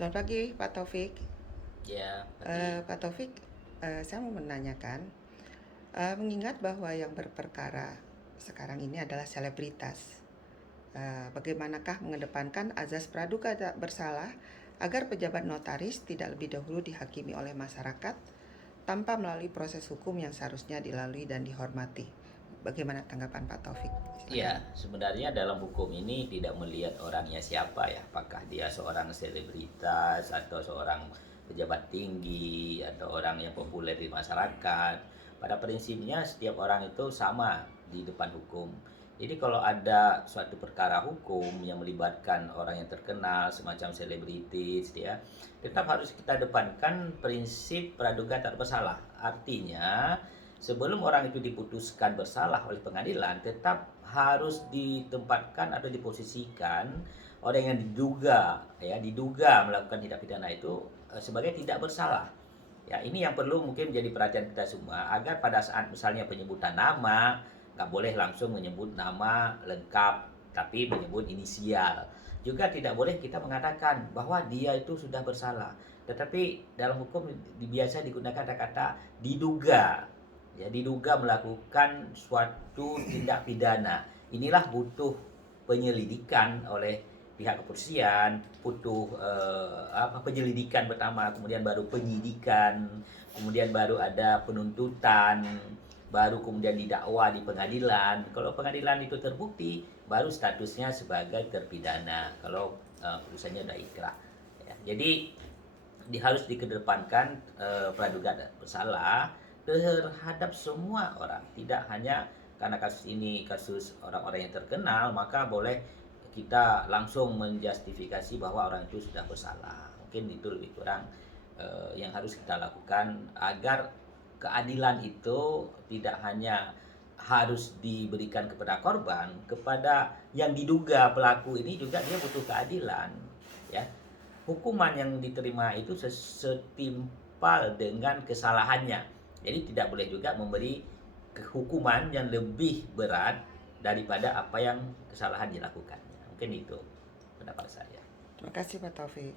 Selamat pagi, Pak Taufik. Ya, pagi. Pak Taufik, saya mau menanyakan, mengingat bahwa yang berperkara sekarang ini adalah selebritas, bagaimanakah mengedepankan azas praduga tak bersalah agar pejabat notaris tidak lebih dahulu dihakimi oleh masyarakat tanpa melalui proses hukum yang seharusnya dilalui dan dihormati? Bagaimana tanggapan Pak Taufik? Ya, Silakan. sebenarnya dalam hukum ini tidak melihat orangnya siapa ya. Apakah dia seorang selebritas atau seorang pejabat tinggi atau orang yang populer di masyarakat. Pada prinsipnya setiap orang itu sama di depan hukum. Jadi kalau ada suatu perkara hukum yang melibatkan orang yang terkenal semacam selebritis ya, tetap harus kita depankan prinsip praduga tak bersalah. Artinya sebelum orang itu diputuskan bersalah oleh pengadilan, tetap harus ditempatkan atau diposisikan orang yang diduga melakukan tindak pidana itu sebagai tidak bersalah. Ya, ini yang perlu mungkin jadi perhatian kita semua agar pada saat misalnya penyebutan nama nggak boleh langsung menyebut nama lengkap tapi menyebut inisial. Juga tidak boleh kita mengatakan bahwa dia itu sudah bersalah. Tetapi dalam hukum biasa digunakan kata-kata diduga. Ya, diduga melakukan suatu tindak pidana. Inilah butuh penyelidikan oleh pihak kepolisian, butuh penyelidikan pertama, kemudian baru penyidikan, kemudian baru ada penuntutan, baru kemudian didakwa di pengadilan. Kalau pengadilan itu terbukti, baru statusnya sebagai terpidana. Kalau putusannya sudah inkrah. Ya, jadi harus dikedepankan praduga bersalah terhadap semua orang, tidak hanya karena kasus ini kasus orang-orang yang terkenal maka boleh kita langsung menjustifikasi bahwa orang itu sudah bersalah. Mungkin itu lebih kurang yang harus kita lakukan agar keadilan itu tidak hanya harus diberikan kepada korban, kepada yang diduga pelaku ini juga dia butuh keadilan, ya. Hukuman yang diterima itu setimpal dengan kesalahannya. Jadi tidak boleh juga memberi hukuman yang lebih berat daripada apa yang kesalahan dilakukannya. Mungkin itu pendapat saya. Terima kasih, Pak Taufik.